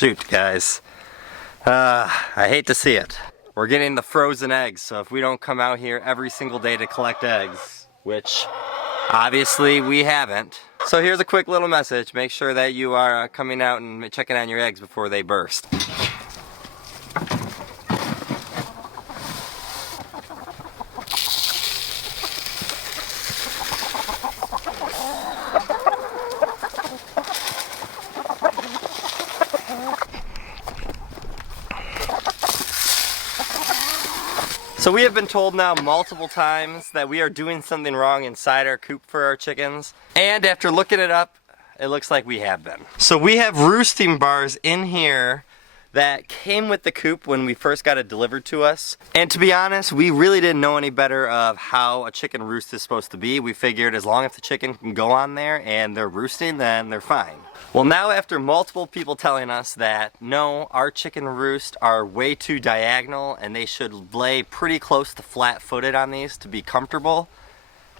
Shoot, guys. I hate to see it. We're getting the frozen eggs, so if we don't come out here every single day to collect eggs, which obviously we haven't. So here's a quick little message. Make sure that you are coming out and checking on your eggs before they burst. So we have been told now multiple times that we are doing something wrong inside our coop for our chickens. And after looking it up, it looks like we have been. So we have roosting bars in here that came with the coop when we first got it delivered to us. And to be honest, we really didn't know any better of how a chicken roost is supposed to be. We figured as long as the chicken can go on there and they're roosting, then they're fine. Well, now after multiple people telling us that no, our chicken roost are way too diagonal and they should lay pretty close to flat-footed on these to be comfortable,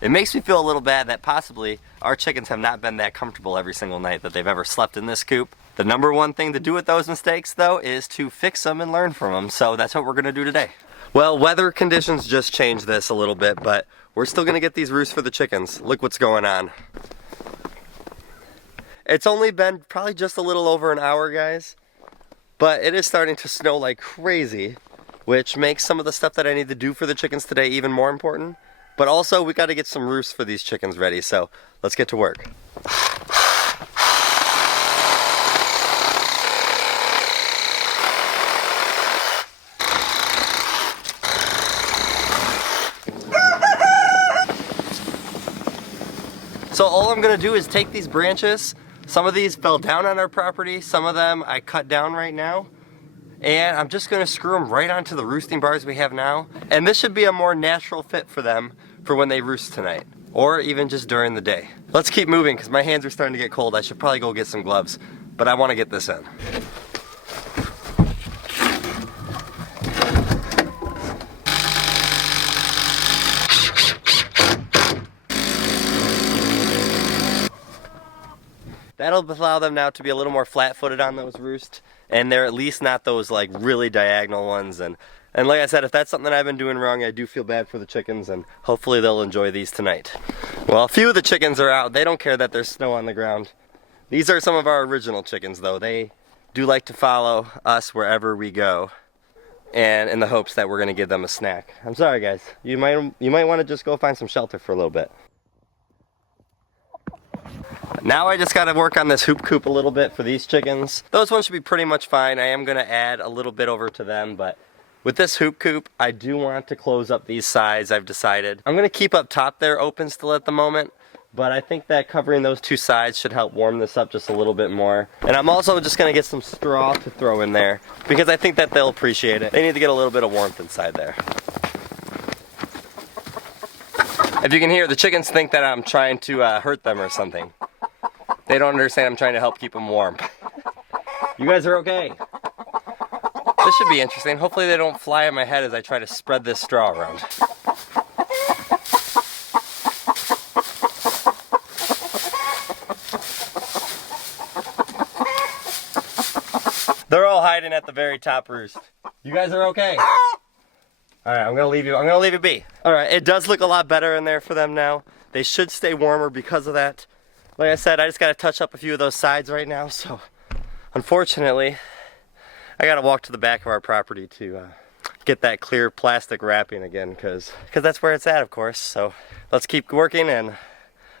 it makes me feel a little bad that possibly our chickens have not been that comfortable every single night that they've ever slept in this coop. The number one thing to do with those mistakes, though, is to fix them and learn from them, so that's what we're going to do today. Well, weather conditions just changed this a little bit, but we're still going to get these roosts for the chickens. Look what's going on. It's only been probably just a little over an hour, guys, but it is starting to snow like crazy, which makes some of the stuff that I need to do for the chickens today even more important. But also, we got to get some roosts for these chickens ready, so let's get to work. So all I'm gonna do is take these branches. Some of these fell down on our property, some of them I cut down right now, and I'm just gonna screw them right onto the roosting bars we have now. And this should be a more natural fit for them for when they roost tonight, or even just during the day. Let's keep moving because my hands are starting to get cold. I should probably go get some gloves, but I wanna get this in. That'll allow them now to be a little more flat-footed on those roosts, and they're at least not those like really diagonal ones. And like I said, if that's something I've been doing wrong, I do feel bad for the chickens, and hopefully they'll enjoy these tonight. Well, a few of the chickens are out. They don't care that there's snow on the ground. These are some of our original chickens, though. They do like to follow us wherever we go, and in the hopes that we're going to give them a snack. I'm sorry, guys. You might want to just go find some shelter for a little bit. Now I just got to work on this hoop coop a little bit for these chickens. Those ones should be pretty much fine. I am going to add a little bit over to them, but with this hoop coop, I do want to close up these sides, I've decided. I'm going to keep up top there open still at the moment, but I think that covering those two sides should help warm this up just a little bit more. And I'm also just going to get some straw to throw in there, because I think that they'll appreciate it. They need to get a little bit of warmth inside there. If you can hear, the chickens think that I'm trying to hurt them or something. They don't understand I'm trying to help keep them warm. You guys are okay. This should be interesting. Hopefully they don't fly in my head as I try to spread this straw around. They're all hiding at the very top roost. You guys are okay. Alright, I'm gonna leave you be. Alright, it does look a lot better in there for them now. They should stay warmer because of that. Like I said, I just gotta touch up a few of those sides right now, so unfortunately, I gotta walk to the back of our property to get that clear plastic wrapping again, because that's where it's at, of course. So let's keep working, and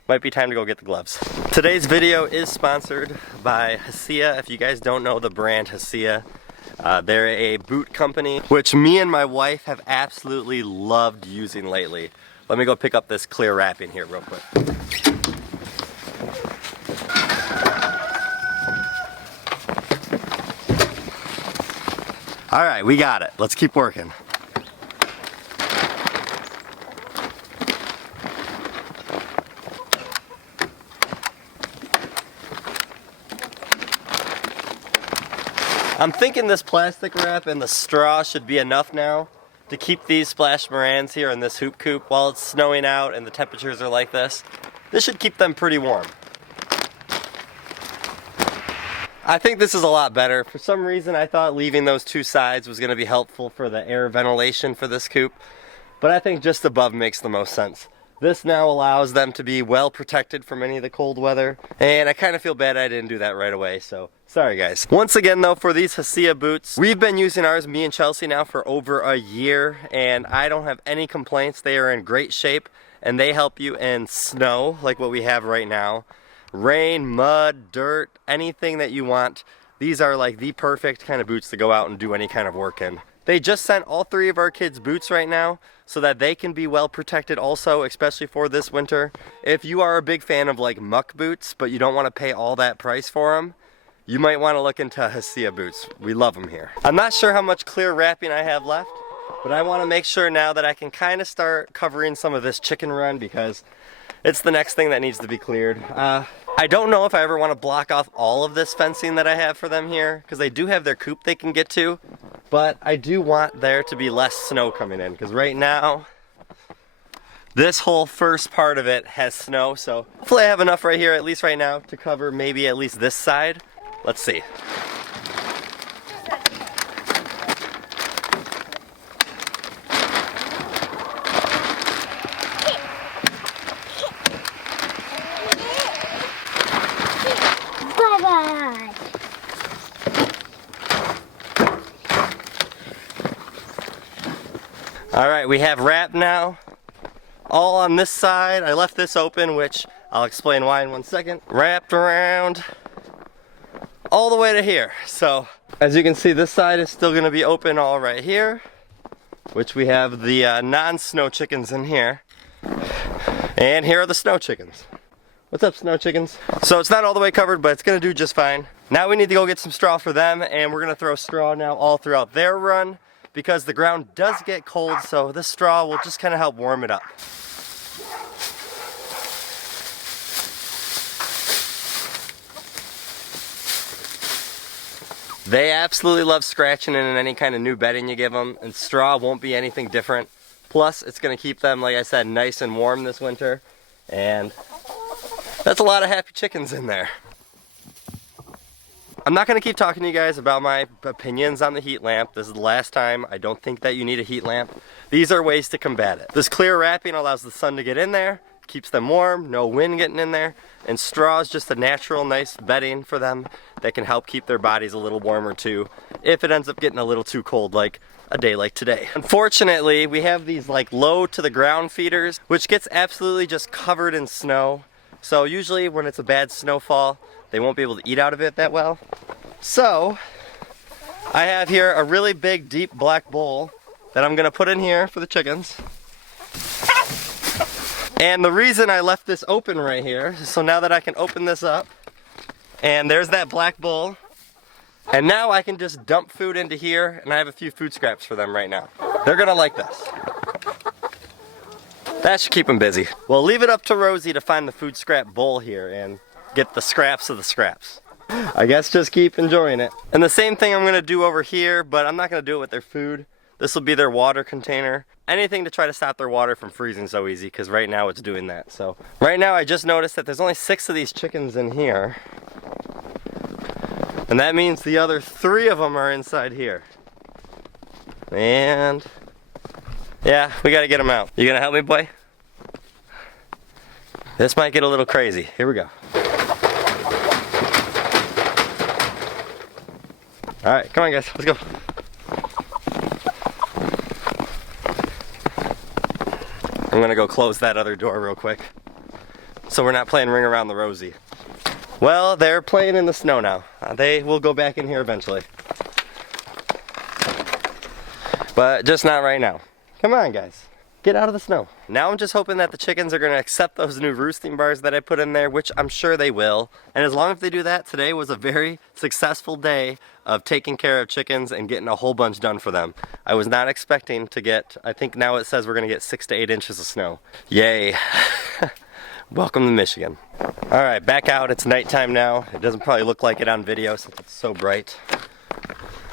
might be time to go get the gloves. Today's video is sponsored by Hiia. If you guys don't know the brand Hiia, they're a boot company, which me and my wife have absolutely loved using lately. Let me go pick up this clear wrapping here real quick. All right, we got it. Let's keep working. I'm thinking this plastic wrap and the straw should be enough now to keep these splash morans here in this hoop coop while it's snowing out and the temperatures are like this. This should keep them pretty warm. I think this is a lot better. For some reason I thought leaving those two sides was going to be helpful for the air ventilation for this coop, but I think just above makes the most sense. This now allows them to be well protected from any of the cold weather, and I kind of feel bad I didn't do that right away, so sorry guys. Once again though, for these Hiia boots, we've been using ours, me and Chelsea, now for over a year, and I don't have any complaints. They are in great shape, and they help you in snow like what we have right now. Rain, mud, dirt, anything that you want. These are like the perfect kind of boots to go out and do any kind of work in. They just sent all 3 of our kids boots right now so that they can be well protected also, especially for this winter. If you are a big fan of like muck boots, but you don't want to pay all that price for them, you might want to look into Hiia boots. We love them here. I'm not sure how much clear wrapping I have left, but I want to make sure now that I can kind of start covering some of this chicken run because it's the next thing that needs to be cleared. I don't know if I ever want to block off all of this fencing that I have for them here, because they do have their coop they can get to, but I do want there to be less snow coming in, because right now this whole first part of it has snow, so hopefully I have enough right here, at least right now, to cover maybe at least this side. Let's see. Alright, we have wrap now, all on this side. I left this open, which I'll explain why in one second. Wrapped around all the way to here. So, as you can see, this side is still going to be open all right here, which we have the non-snow chickens in here. And here are the snow chickens. What's up, snow chickens? So it's not all the way covered, but it's going to do just fine. Now we need to go get some straw for them, and we're going to throw straw now all throughout their run, because the ground does get cold, so this straw will just kind of help warm it up. They absolutely love scratching in any kind of new bedding you give them, and straw won't be anything different. Plus, it's going to keep them, like I said, nice and warm this winter, and that's a lot of happy chickens in there. I'm not going to keep talking to you guys about my opinions on the heat lamp. This is the last time. I don't think that you need a heat lamp. These are ways to combat it. This clear wrapping allows the sun to get in there, keeps them warm, no wind getting in there, and straw is just a natural, nice bedding for them that can help keep their bodies a little warmer too, if it ends up getting a little too cold like a day like today. Unfortunately, we have these like low to the ground feeders, which gets absolutely just covered in snow. So usually when it's a bad snowfall, they won't be able to eat out of it that well. So I have here a really big, deep black bowl that I'm gonna put in here for the chickens. And the reason I left this open right here is so now that I can open this up, and there's that black bowl, and now I can just dump food into here, and I have a few food scraps for them right now. They're gonna like this. That should keep them busy. We'll leave it up to Rosie to find the food scrap bowl here and get the scraps of the scraps. I guess just keep enjoying it. And the same thing I'm gonna do over here, but I'm not gonna do it with their food. This will be their water container. Anything to try to stop their water from freezing so easy, because right now it's doing that. So right now I just noticed that there's only 6 of these chickens in here. And that means the other 3 of them are inside here. And yeah, we gotta get them out. You gonna help me, boy? This might get a little crazy. Here we go. All right, come on guys, let's go. I'm gonna go close that other door real quick, so we're not playing Ring Around the Rosie. Well, they're playing in the snow now. They will go back in here eventually. But just not right now. Come on guys, get out of the snow. Now I'm just hoping that the chickens are gonna accept those new roosting bars that I put in there, which I'm sure they will. And as long as they do that, today was a very successful day of taking care of chickens and getting a whole bunch done for them. I was not expecting to get, I think now it says we're gonna get 6 to 8 inches of snow. Yay. Welcome to Michigan. All right, back out. It's nighttime now. It doesn't probably look like it on video since it's so bright.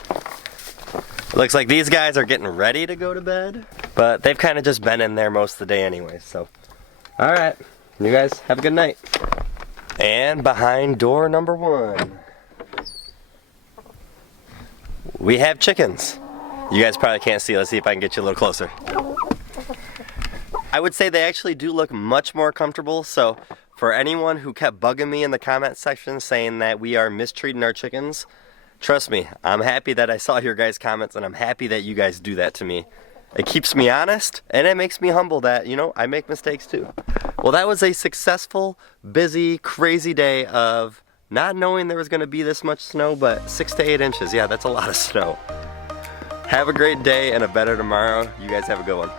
It looks like these guys are getting ready to go to bed, but they've kind of just been in there most of the day anyway, so. All right, you guys have a good night. And behind door number 1. we have chickens. You guys probably can't see. Let's see if I can get you a little closer. I would say they actually do look much more comfortable, so for anyone who kept bugging me in the comment section saying that we are mistreating our chickens, trust me, I'm happy that I saw your guys' comments, and I'm happy that you guys do that to me. It keeps me honest, and it makes me humble that, you know, I make mistakes too. Well, that was a successful, busy, crazy day of not knowing there was going to be this much snow, but 6 to 8 inches. Yeah, that's a lot of snow. Have a great day and a better tomorrow. You guys have a good one.